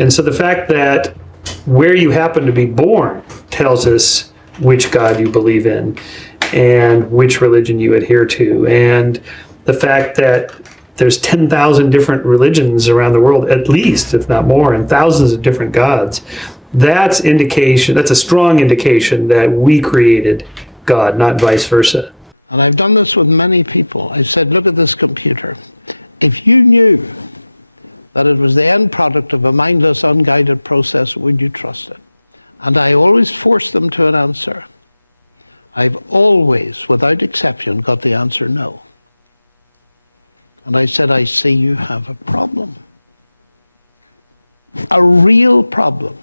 And so the fact that where you happen to be born tells us which God you believe in and which religion you adhere to. And the fact that there's 10,000 different religions around the world, at least, if not more, and thousands of different gods, that's a strong indication that we created God, not vice versa. And I've done this with many people. I said, look at this computer. If you knew that it was the end product of a mindless, unguided process, would you trust it? And I always force them to an answer. I've always, without exception, got the answer no. And I said, I see you have a problem. A real problem.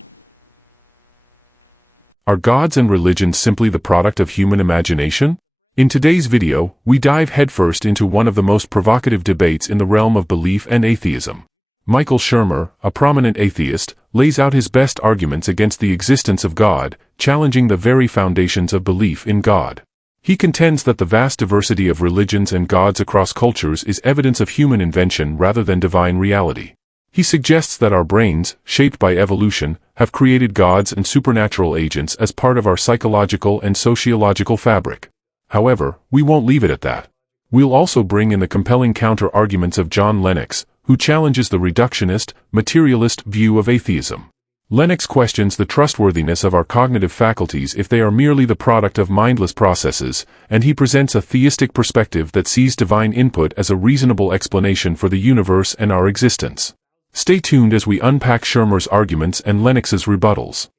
Are gods and religions simply the product of human imagination? In today's video, we dive headfirst into one of the most provocative debates in the realm of belief and atheism. Michael Shermer, a prominent atheist, lays out his best arguments against the existence of God, challenging the very foundations of belief in God. He contends that the vast diversity of religions and gods across cultures is evidence of human invention rather than divine reality. He suggests that our brains, shaped by evolution, have created gods and supernatural agents as part of our psychological and sociological fabric. However, we won't leave it at that. We'll also bring in the compelling counter-arguments of John Lennox, who challenges the reductionist, materialist view of atheism. Lennox questions the trustworthiness of our cognitive faculties if they are merely the product of mindless processes, and he presents a theistic perspective that sees divine input as a reasonable explanation for the universe and our existence. Stay tuned as we unpack Shermer's arguments and Lennox's rebuttals.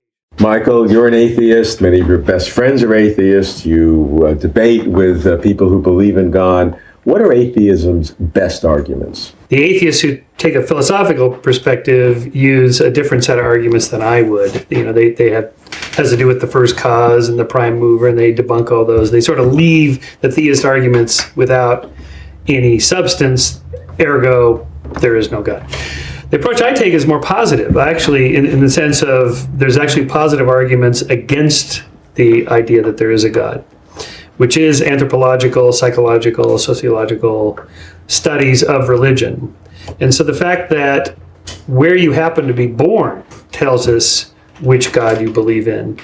Michael, you're an atheist. Many of your best friends are atheists. You debate with people who believe in God. What are atheism's best arguments? The atheists who take a philosophical perspective use a different set of arguments than I would. Has to do with the first cause and the prime mover, and they debunk all those. They sort of leave the theist arguments without any substance, ergo, there is no God. The approach I take is more positive, actually, in the sense of there's actually positive arguments against the idea that there is a God, which is anthropological, psychological, sociological studies of religion. And so the fact that where you happen to be born tells us which God you believe in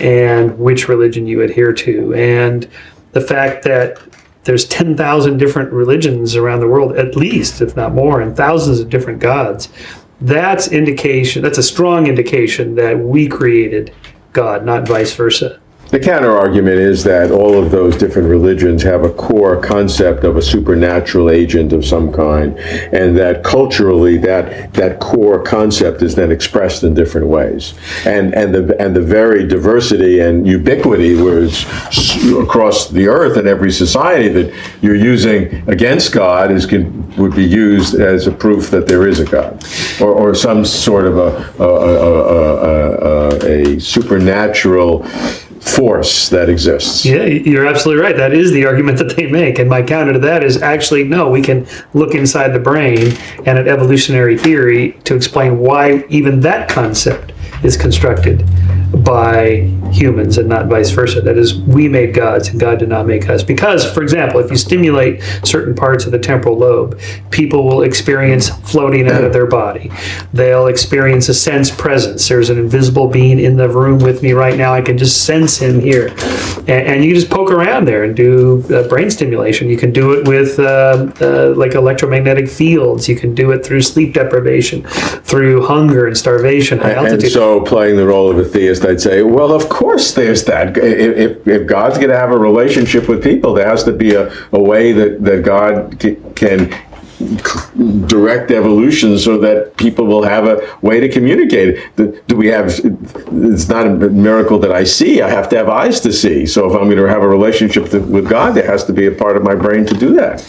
and which religion you adhere to. And the fact that there's 10,000 different religions around the world, at least, if not more, and thousands of different gods, that's a strong indication that we created God, not vice versa. The counter-argument is that all of those different religions have a core concept of a supernatural agent of some kind, and that culturally that core concept is then expressed in different ways. And the very diversity and ubiquity was across the earth in every society that you're using against God would be used as a proof that there is a God, or some sort of a supernatural force that exists. Yeah, you're absolutely right. That is the argument that they make. And my counter to that is actually, no, we can look inside the brain and at evolutionary theory to explain why even that concept is constructed by humans and not vice versa. That is, we made gods and God did not make us. Because, for example, if you stimulate certain parts of the temporal lobe, people will experience floating out of their body. They'll experience a sense presence. There's an invisible being in the room with me right now. I can just sense him here. And you can just poke around there and do brain stimulation. You can do it with like electromagnetic fields. You can do it through sleep deprivation, through hunger and starvation, high altitude. And so playing the role of a theist, I'd say, well, of course there's that. If God's going to have a relationship with people, there has to be a way that God can direct evolution so that people will have a way to communicate. It's not a miracle that I see. I have to have eyes to see. So if I'm going to have a relationship with God, there has to be a part of my brain to do that.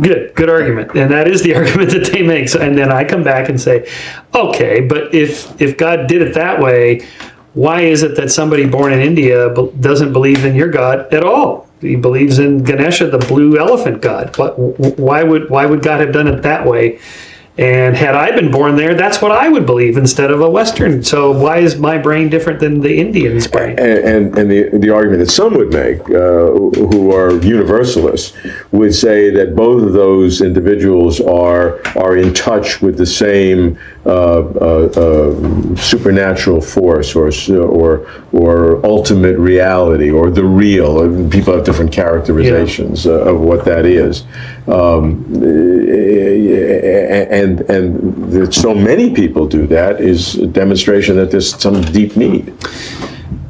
Good argument. And that is the argument that they make. So, and then I come back and say, okay, but if God did it that way, why is it that somebody born in India doesn't believe in your God at all? He believes in Ganesha, the blue elephant god. Why would God have done it that way? And had I been born there, that's what I would believe instead of a Western. So why is my brain different than the Indian's brain? And the argument that some would make, who are universalists, would say that both of those individuals are in touch with the same supernatural force or ultimate reality or the real. People have different characterizations of what that is. And that so many people do that is a demonstration that there's some deep need.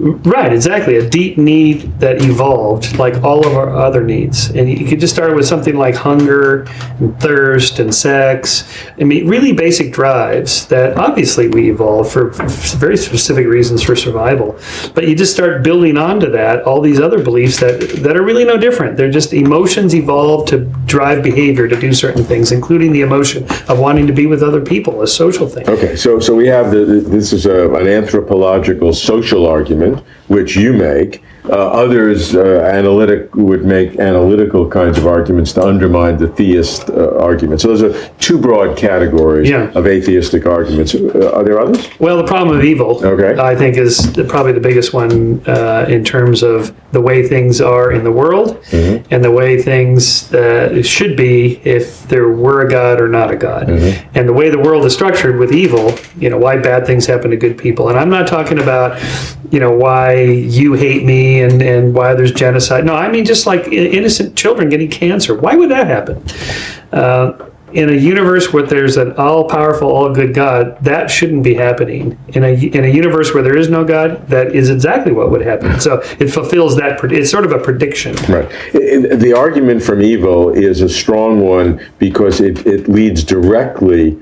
Right, exactly. A deep need that evolved like all of our other needs. And you could just start with something like hunger and thirst and sex. I mean, really basic drives that obviously we evolved for very specific reasons for survival. But you just start building onto that all these other beliefs that are really no different. They're just emotions evolved to drive behavior to do certain things, including the emotion of wanting to be with other people, a social thing. Okay, so we have this is an anthropological social argument, which you make. Others would make analytical kinds of arguments to undermine the theist argument. So those are two broad categories of atheistic arguments. Are there others? Well, the problem of evil, I think, is probably the biggest one in terms of the way things are in the world and the way things should be if there were a God or not a God. And the way the world is structured with evil, why bad things happen to good people. And I'm not talking about, why you hate me and why there's genocide. No, I mean just like innocent children getting cancer. Why would that happen? In a universe where there's an all-powerful, all-good God, that shouldn't be happening. In a universe where there is no God, that is exactly what would happen. So it fulfills that. It's sort of a prediction. Right. The argument from evil is a strong one because it leads directly,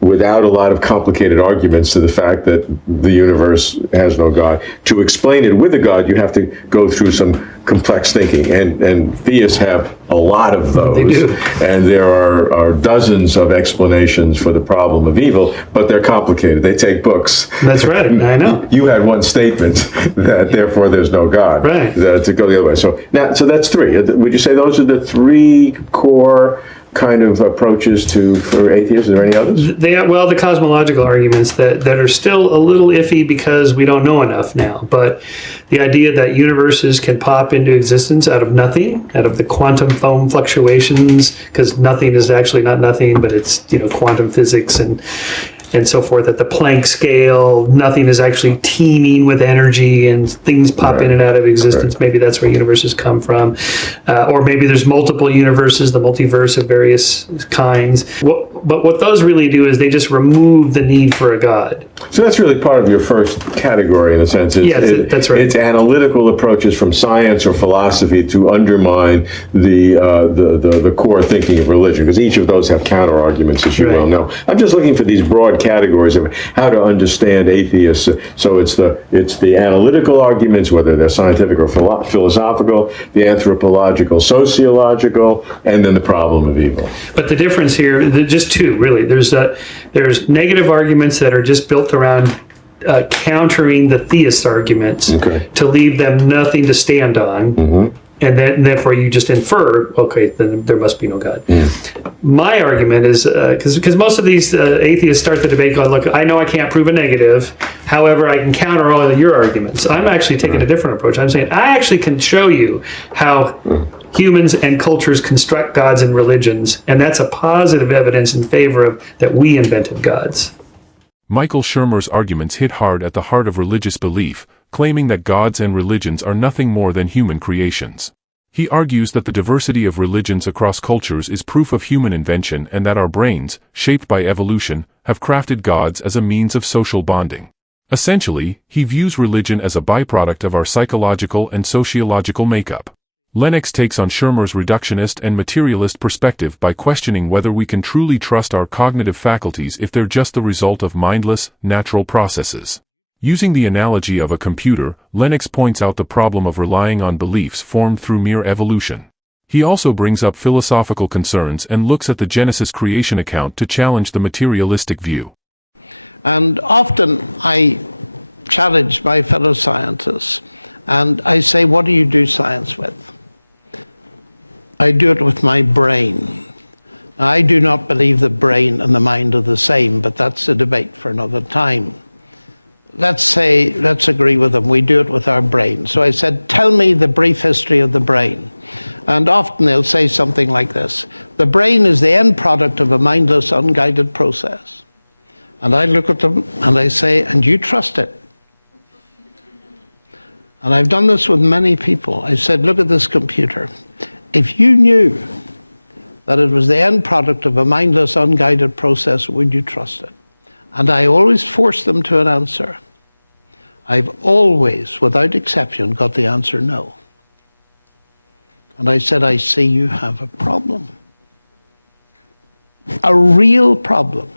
without a lot of complicated arguments, to the fact that the universe has no God. To explain it with a God, you have to go through some complex thinking, and theists have a lot of those. They do. And there are dozens of explanations for the problem of evil, but they're complicated. They take books. That's right. I know. You had one statement that therefore there's no God. Right. To go the other way. So that's three. Would you say those are the three core kind of approaches for atheists? Are there any others? The cosmological arguments that are still a little iffy because we don't know enough now. But the idea that universes can pop into existence out of nothing, out of the quantum foam fluctuations, because nothing is actually not nothing, but it's quantum physics and so forth. At the Planck scale, nothing is actually teeming with energy and things pop in and out of existence. Right. Maybe that's where universes come from. Or maybe there's multiple universes, the multiverse of various kinds. But what those really do is they just remove the need for a God. So that's really part of your first category, in a sense. That's right. It's analytical approaches from science or philosophy to undermine the core thinking of religion, because each of those have counter arguments, as you well know. I'm just looking for these broad categories of how to understand atheists. So it's the analytical arguments, whether they're scientific or philosophical, the anthropological, sociological, and then the problem of evil. But the difference here, just two really. There's negative arguments that are just built around countering the theist arguments to leave them nothing to stand on. And then, therefore, you just infer, okay, then there must be no God. My argument is, because most of these atheists start the debate going, look, I know I can't prove a negative, however, I can counter all of your arguments. I'm actually taking a different approach. I'm saying I actually can show you how humans and cultures construct gods and religions, and that's a positive evidence in favor of that we invented gods. Michael Shermer's arguments hit hard at the heart of religious belief, claiming that gods and religions are nothing more than human creations. He argues that the diversity of religions across cultures is proof of human invention and that our brains, shaped by evolution, have crafted gods as a means of social bonding. Essentially, he views religion as a byproduct of our psychological and sociological makeup. Lennox takes on Shermer's reductionist and materialist perspective by questioning whether we can truly trust our cognitive faculties if they're just the result of mindless, natural processes. Using the analogy of a computer, Lennox points out the problem of relying on beliefs formed through mere evolution. He also brings up philosophical concerns and looks at the Genesis creation account to challenge the materialistic view. And often I challenge my fellow scientists and I say, what do you do science with? I do it with my brain. I do not believe the brain and the mind are the same, but that's a debate for another time. Let's agree with them, we do it with our brain. So I said, tell me the brief history of the brain. And often they'll say something like this: the brain is the end product of a mindless, unguided process. And I look at them and I say, and you trust it? And I've done this with many people. I said, look at this computer. If you knew that it was the end product of a mindless, unguided process, would you trust it? And I always force them to an answer. I've always, without exception, got the answer no. And I said, I see you have a problem. A real problem.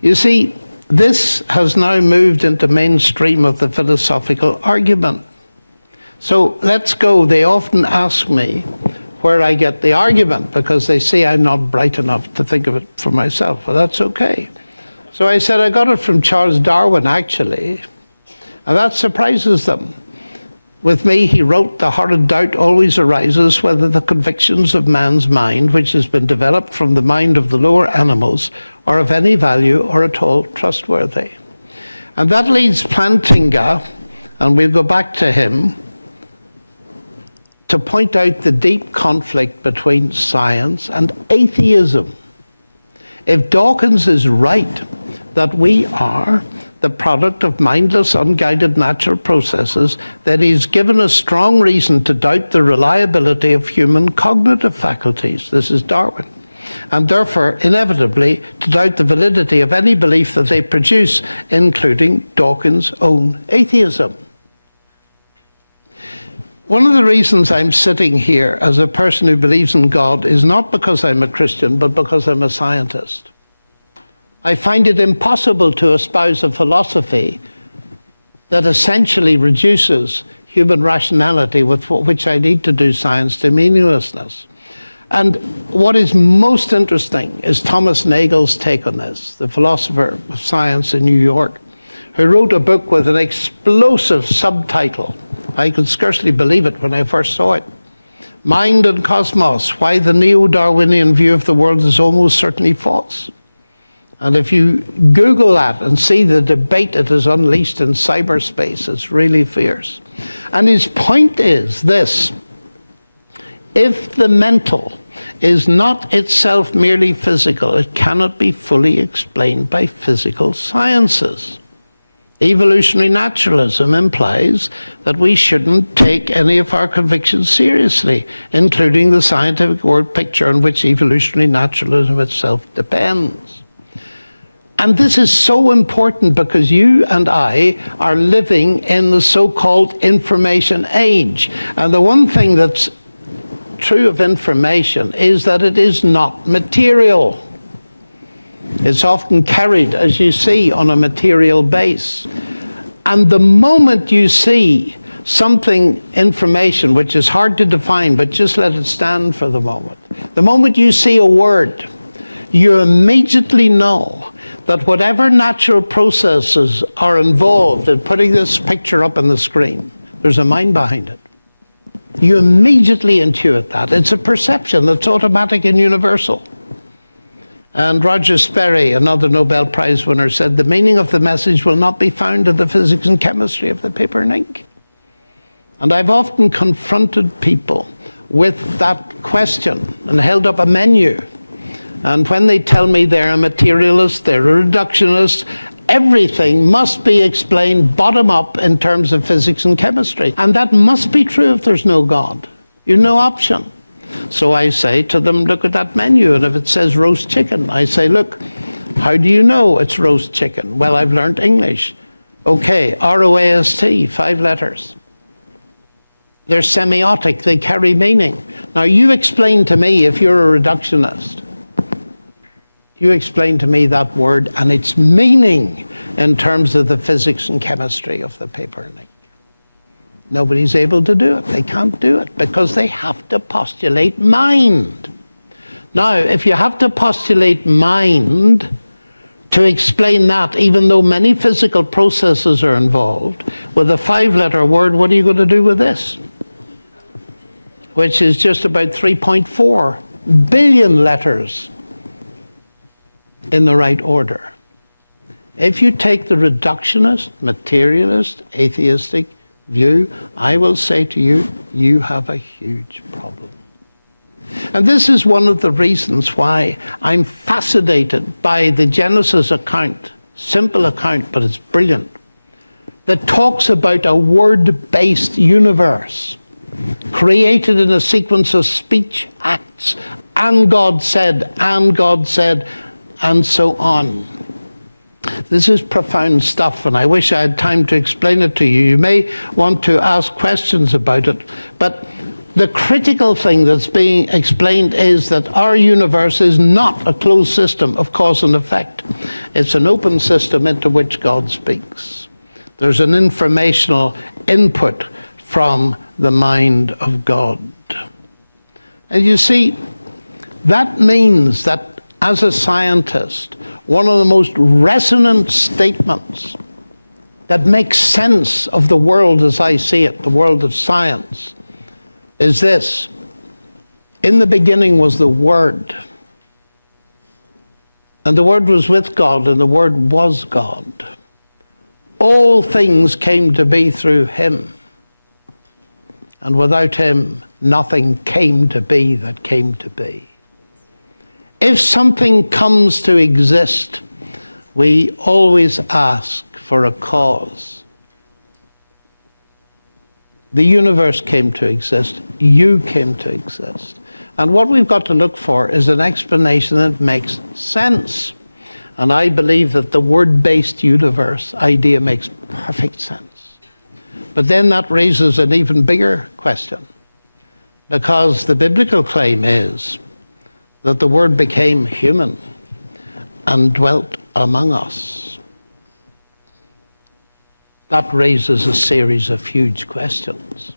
You see, this has now moved into mainstream of the philosophical argument. So let's go. They often ask me where I get the argument because they see I'm not bright enough to think of it for myself. Well, that's okay. So I said I got it from Charles Darwin, actually, and that surprises them. With me, he wrote, the horrid doubt always arises whether the convictions of man's mind, which has been developed from the mind of the lower animals, are of any value or at all trustworthy. And that leads Plantinga, and we'll go back to him, to point out the deep conflict between science and atheism. If Dawkins is right that we are the product of mindless, unguided natural processes, then he's given a strong reason to doubt the reliability of human cognitive faculties. This is Darwin. And therefore, inevitably, to doubt the validity of any belief that they produce, including Dawkins' own atheism. One of the reasons I'm sitting here as a person who believes in God is not because I'm a Christian, but because I'm a scientist. I find it impossible to espouse a philosophy that essentially reduces human rationality, with which I need to do science, to meaninglessness. And what is most interesting is Thomas Nagel's take on this, the philosopher of science in New York, who wrote a book with an explosive subtitle. I could scarcely believe it when I first saw it. Mind and Cosmos, Why the Neo-Darwinian View of the World is Almost Certainly False. And if you Google that and see the debate it has unleashed in cyberspace, it's really fierce. And his point is this: if the mental is not itself merely physical, it cannot be fully explained by physical sciences. Evolutionary naturalism implies that we shouldn't take any of our convictions seriously, including the scientific world picture on which evolutionary naturalism itself depends. And this is so important because you and I are living in the so-called information age. And the one thing that's true of information is that it is not material. It's often carried, as you see, on a material base. And the moment you see something, information, which is hard to define, but just let it stand for the moment. The moment you see a word, you immediately know that whatever natural processes are involved in putting this picture up on the screen, there's a mind behind it. You immediately intuit that. It's a perception that's automatic and universal. And Roger Sperry, another Nobel Prize winner, said the meaning of the message will not be found in the physics and chemistry of the paper and ink. And I've often confronted people with that question and held up a menu. And when they tell me they're a materialist, they're a reductionist, everything must be explained bottom up in terms of physics and chemistry. And that must be true if there's no God. You've no option. So I say to them, look at that menu, and if it says roast chicken, I say, look, how do you know it's roast chicken? Well, I've learned English. Okay, R-O-A-S-T, 5 letters. They're semiotic, they carry meaning. Now you explain to me, if you're a reductionist, you explain to me that word and its meaning in terms of the physics and chemistry of the paper and ink. Nobody's able to do it. They can't do it because they have to postulate mind. Now, if you have to postulate mind to explain that, even though many physical processes are involved, with a 5-letter word, what are you going to do with this? Which is just about 3.4 billion letters in the right order. If you take the reductionist, materialist, atheistic view, I will say to you, you have a huge problem. And this is one of the reasons why I'm fascinated by the Genesis account, simple account, but it's brilliant, that talks about a word-based universe created in a sequence of speech acts, and God said, and so on. This is profound stuff, and I wish I had time to explain it to you. You may want to ask questions about it, but the critical thing that's being explained is that our universe is not a closed system of cause and effect. It's an open system into which God speaks. There's an informational input from the mind of God. And you see, that means that as a scientist, one of the most resonant statements that makes sense of the world as I see it, the world of science, is this: in the beginning was the Word, and the Word was with God, and the Word was God. All things came to be through him, and without him nothing came to be that came to be. If something comes to exist, we always ask for a cause. The universe came to exist. You came to exist. And what we've got to look for is an explanation that makes sense. And I believe that the word-based universe idea makes perfect sense. But then that raises an even bigger question, because the biblical claim is that the Word became human and dwelt among us. That raises a series of huge questions.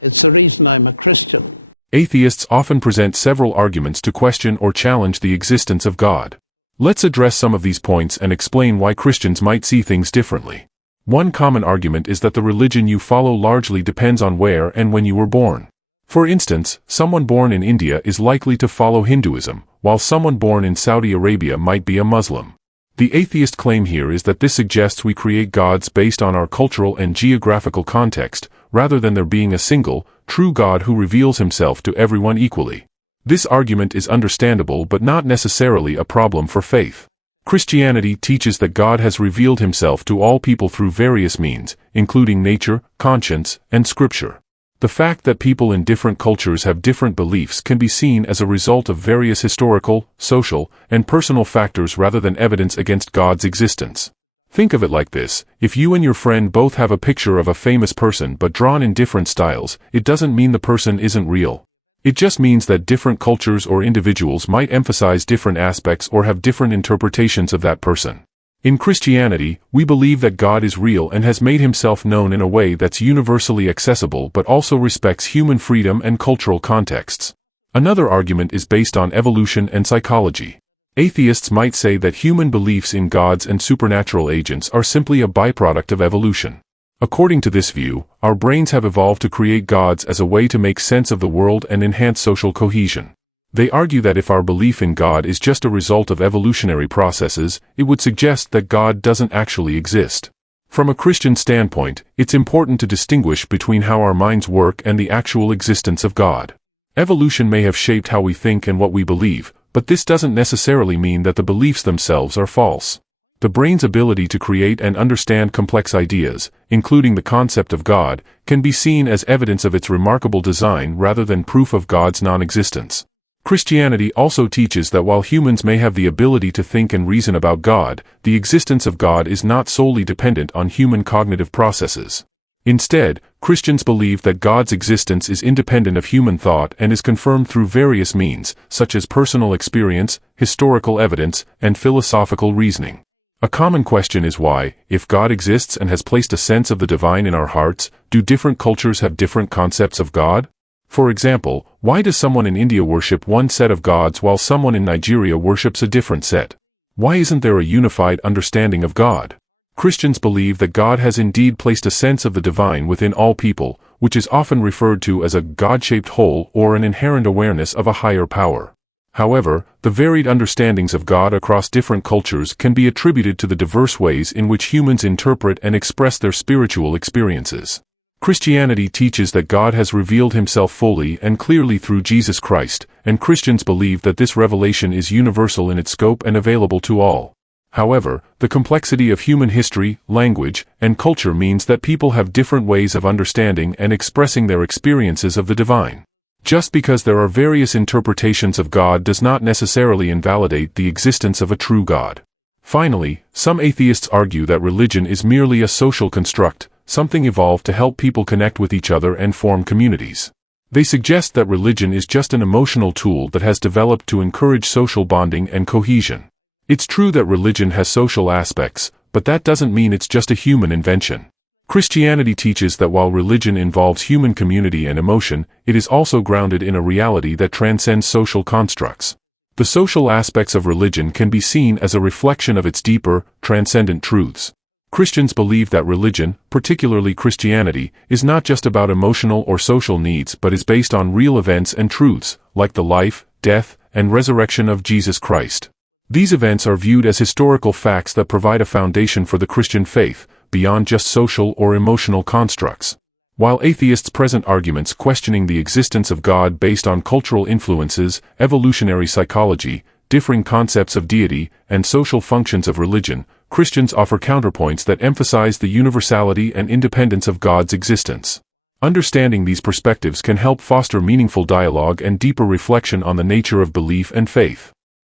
It's the reason I'm a Christian. Atheists often present several arguments to question or challenge the existence of God. Let's address some of these points and explain why Christians might see things differently. One common argument is that the religion you follow largely depends on where and when you were born. For instance, someone born in India is likely to follow Hinduism, while someone born in Saudi Arabia might be a Muslim. The atheist claim here is that this suggests we create gods based on our cultural and geographical context, rather than there being a single, true God who reveals himself to everyone equally. This argument is understandable but not necessarily a problem for faith. Christianity teaches that God has revealed himself to all people through various means, including nature, conscience, and scripture. The fact that people in different cultures have different beliefs can be seen as a result of various historical, social, and personal factors rather than evidence against God's existence. Think of it like this: if you and your friend both have a picture of a famous person but drawn in different styles, it doesn't mean the person isn't real. It just means that different cultures or individuals might emphasize different aspects or have different interpretations of that person. In Christianity, we believe that God is real and has made himself known in a way that's universally accessible but also respects human freedom and cultural contexts. Another argument is based on evolution and psychology. Atheists might say that human beliefs in gods and supernatural agents are simply a byproduct of evolution. According to this view, our brains have evolved to create gods as a way to make sense of the world and enhance social cohesion. They argue that if our belief in God is just a result of evolutionary processes, it would suggest that God doesn't actually exist. From a Christian standpoint, it's important to distinguish between how our minds work and the actual existence of God. Evolution may have shaped how we think and what we believe, but this doesn't necessarily mean that the beliefs themselves are false. The brain's ability to create and understand complex ideas, including the concept of God, can be seen as evidence of its remarkable design rather than proof of God's non-existence. Christianity also teaches that while humans may have the ability to think and reason about God, the existence of God is not solely dependent on human cognitive processes. Instead, Christians believe that God's existence is independent of human thought and is confirmed through various means, such as personal experience, historical evidence, and philosophical reasoning. A common question is why, if God exists and has placed a sense of the divine in our hearts, do different cultures have different concepts of God? For example, why does someone in India worship one set of gods while someone in Nigeria worships a different set? Why isn't there a unified understanding of God? Christians believe that God has indeed placed a sense of the divine within all people, which is often referred to as a God-shaped whole or an inherent awareness of a higher power. However, the varied understandings of God across different cultures can be attributed to the diverse ways in which humans interpret and express their spiritual experiences. Christianity teaches that God has revealed himself fully and clearly through Jesus Christ, and Christians believe that this revelation is universal in its scope and available to all. However, the complexity of human history, language, and culture means that people have different ways of understanding and expressing their experiences of the divine. Just because there are various interpretations of God does not necessarily invalidate the existence of a true God. Finally, some atheists argue that religion is merely a social construct, something evolved to help people connect with each other and form communities. They suggest that religion is just an emotional tool that has developed to encourage social bonding and cohesion. It's true that religion has social aspects, but that doesn't mean it's just a human invention. Christianity teaches that while religion involves human community and emotion, it is also grounded in a reality that transcends social constructs. The social aspects of religion can be seen as a reflection of its deeper, transcendent truths. Christians believe that religion, particularly Christianity, is not just about emotional or social needs but is based on real events and truths, like the life, death, and resurrection of Jesus Christ. These events are viewed as historical facts that provide a foundation for the Christian faith, beyond just social or emotional constructs. While atheists present arguments questioning the existence of God based on cultural influences, evolutionary psychology, differing concepts of deity, and social functions of religion, Christians offer counterpoints that emphasize the universality and independence of God's existence. Understanding these perspectives can help foster meaningful dialogue and deeper reflection on the nature of belief and faith.